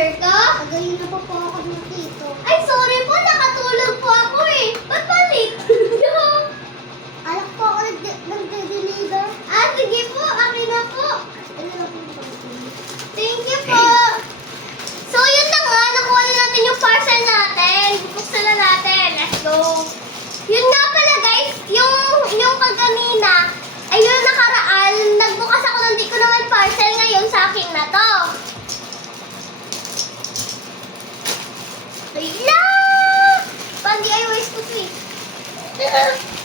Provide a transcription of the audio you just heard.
Berta? Pagaling na po po ako ng tito. Ay, eh.